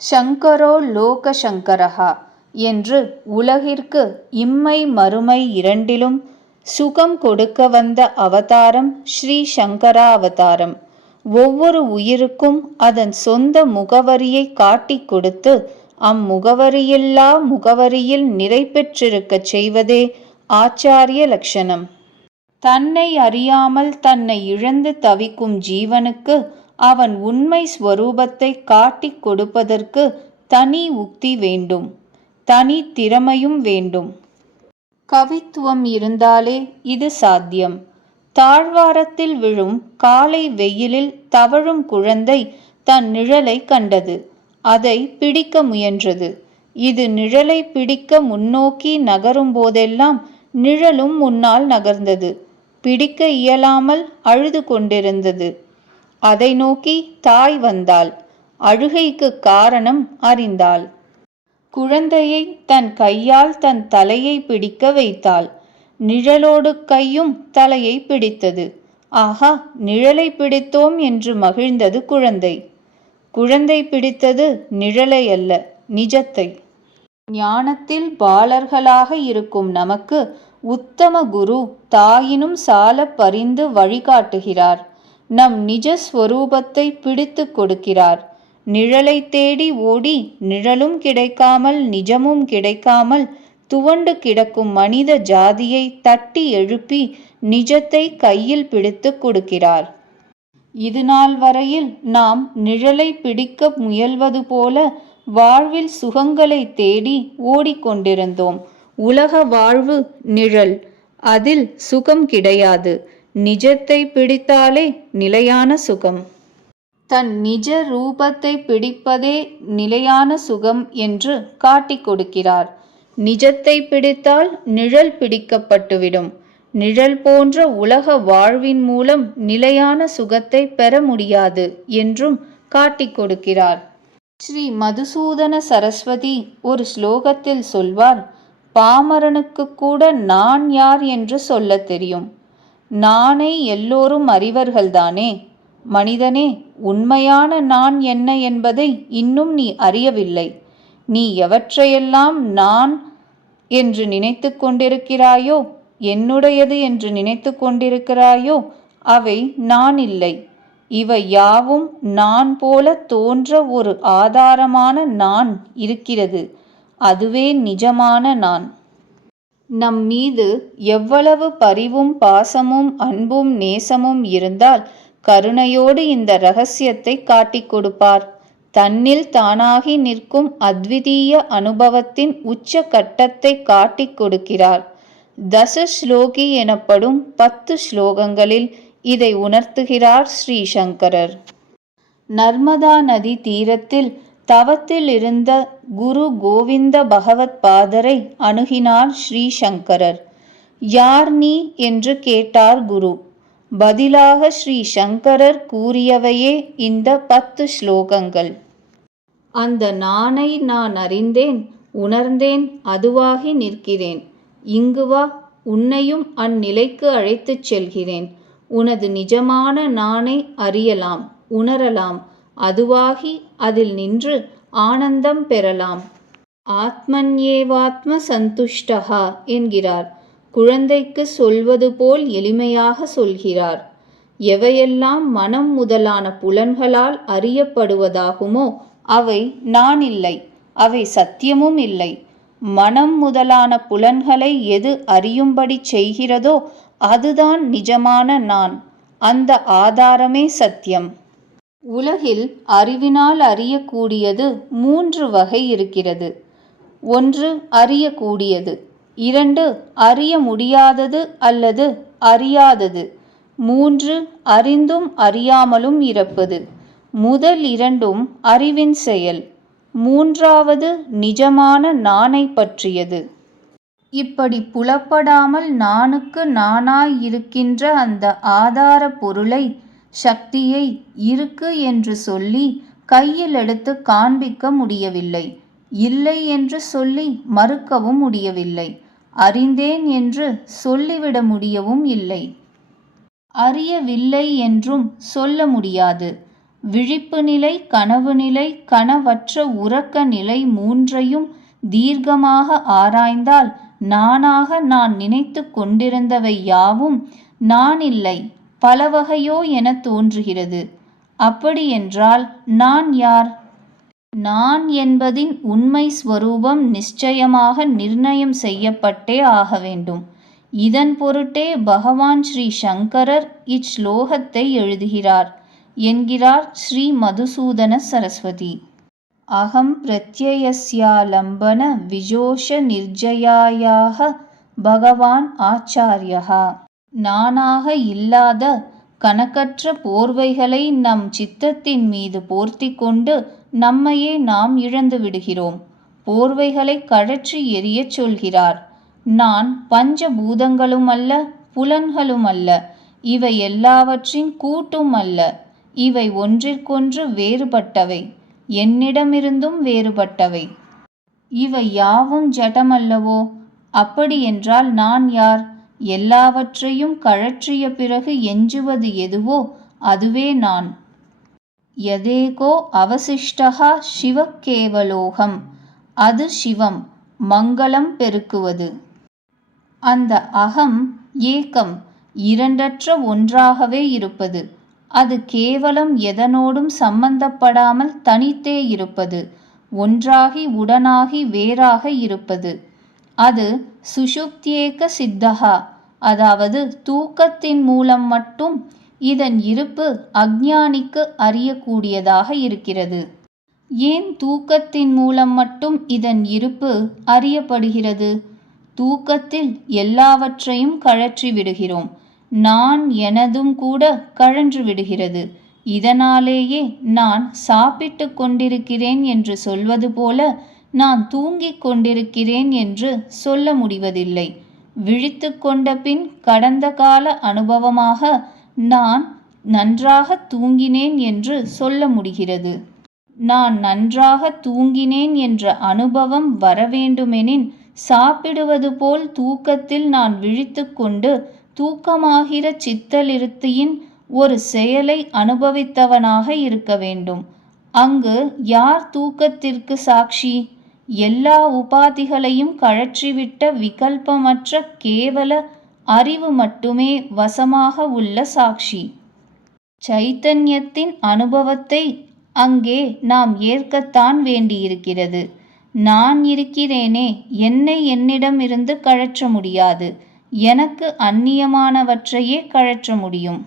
சங்கரோ லோக சங்கரஹா என்று உலகிற்கு இம்மை மறுமை இரண்டிலும் சுகம் கொடுக்க வந்த அவதாரம் ஸ்ரீ சங்கரா அவதாரம் ஒவ்வொரு உயிருக்கும் அதன் சொந்த முகவரியை காட்டிக் கொடுத்து அம்முகவரியில்லா முகவரியில் நிறை பெற்றிருக்கச் செய்வதே ஆச்சாரிய லட்சணம். தன்னை அறியாமல் தன்னை இழந்து தவிக்கும் ஜீவனுக்கு அவன் உண்மை ஸ்வரூபத்தை காட்டிக் கொடுப்பதற்கு தனி உக்தி வேண்டும் தனி திறமையும் வேண்டும். கவித்துவம் இருந்தாலே இது சாத்தியம். தாழ்வாரத்தில் விழும் காலை வெயிலில் தவழும் குழந்தை தன் நிழலை கண்டது. அதை பிடிக்க முயன்றது. இது நிழலை பிடிக்க முன்னோக்கி நகரும் போதெல்லாம் நிழலும் முன்னால் நகர்ந்தது. பிடிக்க இயலாமல் அழுது கொண்டிருந்தது. அதை நோக்கி தாய் வந்தாள். அழுகைக்கு காரணம் அறிந்தாள். குழந்தையை தன் கையால் தன் தலையை பிடிக்க வைத்தாள். நிழலோடு கையும் தலையை பிடித்தது. ஆஹா நிழலை பிடித்தோம் என்று மகிழ்ந்தது குழந்தை. குழந்தை பிடித்தது நிழலை அல்ல நிஜத்தை. ஞானத்தில் பாலர்களாக இருக்கும் நமக்கு உத்தம குரு தாயினும் சால பரிந்து வழிகாட்டுகிறார். நம் நிஜஸ்வரூபத்தை பிடித்து கொடுக்கிறார். நிழலை தேடி ஓடி நிழலும் கிடைக்காமல் நிஜமும் கிடைக்காமல் துவண்டு கிடக்கும் மனித ஜாதியை தட்டி எழுப்பி நிஜத்தை கையில் பிடித்து கொடுக்கிறார். இது நாள் வரையில் நாம் நிழலை பிடிக்க முயல்வது போல வாழ்வில் சுகங்களை தேடி ஓடிக்கொண்டிருந்தோம் உலக வாழ்வு நிழல். அதில் சுகம் கிடையாது. நிஜத்தை பிடித்தாலே நிலையான சுகம். தன் நிஜ ரூபத்தை பிடிப்பதே நிலையான சுகம் என்று காட்டிக் கொடுக்கிறார். நிஜத்தை பிடித்தால் நிழல் பிடிக்கப்பட்டுவிடும். நிழல் போன்ற உலக வாழ்வின் மூலம் நிலையான சுகத்தை பெற முடியாது என்றும் காட்டிக் கொடுக்கிறார். ஸ்ரீ மதுசூதன சரஸ்வதி ஒரு ஸ்லோகத்தில் சொல்வார் பாமரனுக்கு கூட நான் யார் என்று சொல்லத் தெரியும். நானை எல்லோரும் அறிவர்கள்தானே? மனிதனே உண்மையான நான் என்ன என்பதை இன்னும் நீ அறியவில்லை. நீ எவற்றையெல்லாம் நான் என்று நினைத்து கொண்டிருக்கிறாயோ என்னுடையது என்று நினைத்து கொண்டிருக்கிறாயோ அவை நான் இல்லை. இவை யாவும் நான் போல தோன்ற ஒரு ஆதாரமான நான் இருக்கிறது. அதுவே நிஜமான நான். நம் மீது எவ்வளவு பரிவும் பாசமும் அன்பும் நேசமும் இருந்தால் கருணையோடு இந்த ரகசியத்தை காட்டிக் கொடுப்பார். தன்னில் தானாகி நிற்கும் அத்விதீய அனுபவத்தின் உச்ச கட்டத்தை காட்டிக் கொடுக்கிறார். தச ஸ்லோகி எனப்படும் பத்து ஸ்லோகங்களில் இதை உணர்த்துகிறார் ஸ்ரீ சங்கரர். நர்மதா நதி தீரத்தில் தவத்தில் இருந்த குரு கோவிந்த பகவத் பாதரை அணுகினார் ஸ்ரீ சங்கரர் யார் நீ என்று கேட்டார் குரு. பதிலாக ஸ்ரீ சங்கரர் கூறியவையே இந்த பத்து ஸ்லோகங்கள். அந்த நானை நான் அறிந்தேன் உணர்ந்தேன் அதுவாகி நிற்கிறேன். இங்கு வா உன்னையும் அந்நிலைக்கு அழைத்துச் செல்கிறேன். உனது நிஜமான நானை அறியலாம் உணரலாம். அதுவாகி அதில் நின்று ஆனந்தம் பெறலாம். ஆத்மன்யேவாத்ம சந்துஷ்டகா என்கிறார். குழந்தைக்கு சொல்வது போல் எளிமையாக சொல்கிறார். எவையெல்லாம் மனம் முதலான புலன்களால் அறியப்படுவதாகுமோ அவை நான் இல்லை அவை சத்தியமும் இல்லை. மனம் முதலான புலன்களை எது அறியும்படி செய்கிறதோ அதுதான் நிஜமான நான். அந்த ஆதாரமே சத்தியம். உலகில் அறிவினால் அறியக்கூடியது மூன்று வகை இருக்கிறது. ஒன்று அறியக்கூடியது இரண்டு அறிய முடியாதது அல்லது அறியாதது மூன்று அறிந்தும் அறியாமலும் இருப்பது முதல் இரண்டும் அறிவின் செயல் மூன்றாவது நிஜமான நானை பற்றியது. இப்படி புலப்படாமல் நானுக்கு நானாய் இருக்கின்ற அந்த ஆதார பொருளை சக்தியை இருக்கு என்று சொல்லி கையில் எடுத்து காண்பிக்க முடியவில்லை. இல்லை என்று சொல்லி மறுக்கவும் முடியவில்லை. அறிந்தேன் என்று சொல்லிவிட முடியவும் இல்லை. அறியவில்லை என்றும் சொல்ல முடியாது. விழிப்பு நிலை கனவு நிலை கனவற்ற உறக்க நிலை மூன்றையும் தீர்க்கமாக ஆராய்ந்தால் நானாக நான் நினைத்து கொண்டிருந்தவை யாவும் நான் இல்லை பலவகையோ என தோன்றுகிறது. அப்படியென்றால் நான் யார்? நான் என்பதின் உண்மை ஸ்வரூபம் நிச்சயமாக நிர்ணயம் செய்யப்பட்டே ஆக வேண்டும். இதன் பொருட்டே பகவான் ஸ்ரீ சங்கரர் இச்லோகத்தை எழுதுகிறார் என்கிறார் ஸ்ரீ மதுசூதன சரஸ்வதி. அகம் பிரத்யயஸ்யாலம்பன விஜோஷ நிர்ஜயாயாக பகவான் ஆச்சாரியः நானாக இல்லாத கணக்கற்ற போர்வைகளை நம் சித்தத்தின் மீது போர்த்திக் கொண்டு நம்மையே நாம் இழந்து விடுகிறோம். போர்வைகளை கழற்றி எறியச் சொல்கிறார். நான் பஞ்ச பூதங்களுமல்ல புலன்களுமல்ல இவை எல்லாவற்றின் கூட்டும் அல்ல இவை ஒன்றிற்கொன்று வேறுபட்டவை என்னிடமிருந்தும் வேறுபட்டவை. இவை யாவும் ஜடமல்லவோ? அப்படியென்றால் நான் யார்? எல்லாவற்றையும் கழற்றிய பிறகு எஞ்சுவது எதுவோ அதுவே நான். யதேகோ அவசிஷ்டகா சிவக்கேவலோகம். அது சிவம் மங்களம் பெருக்குவது. அந்த அகம் ஏக்கம் இரண்டற்ற ஒன்றாகவே இருப்பது. அது கேவலம் எதனோடும் சம்பந்தப்படாமல் தனித்தே இருப்பது. ஒன்றாகி உடனாகி வேறாக இருப்பது. அது சுஷுப்தியேக சித்தகா அதாவது தூக்கத்தின் மூலம் மட்டும் இதன் இருப்பு அக்ஞானிக்கு அறியக்கூடியதாக இருக்கிறது. ஏன் தூக்கத்தின் மூலம் மட்டும் இதன் இருப்பு அறியப்படுகிறது? தூக்கத்தில் எல்லாவற்றையும் கழற்றி விடுகிறோம். நான் எனதும் கூட கழன்று விடுகிறது. இதனாலேயே நான் சாப்பிட்டு கொண்டிருக்கிறேன் என்று சொல்வது போல நான் தூங்கிக் கொண்டிருக்கிறேன் என்று சொல்ல முடிவதில்லை. விழித்து கொண்ட பின் கடந்த கால அனுபவமாக நான் நன்றாக தூங்கினேன் என்று சொல்ல முடிகிறது. நான் நன்றாக தூங்கினேன் என்ற அனுபவம் வரவேண்டுமெனின் சாப்பிடுவது போல் தூக்கத்தில் நான் விழித்து கொண்டு தூக்கமாகிற சித்தலிருத்தியின் ஒரு செயலை அனுபவித்தவனாக இருக்க வேண்டும். அங்கு யார் தூக்கத்திற்கு சாட்சி? எல்லா உபாதிகளையும் கழற்றிவிட்ட விகல்பமற்ற கேவல அறிவு மட்டுமே வசமாக உள்ள சாட்சி. சைத்தன்யத்தின் அனுபவத்தை அங்கே நாம் ஏற்கத்தான் வேண்டியிருக்கிறது. நான் இருக்கிறேனே என்னை என்னிடமிருந்து கழற்ற முடியாது. எனக்கு அந்நியமானவற்றையே கழற்ற முடியும்.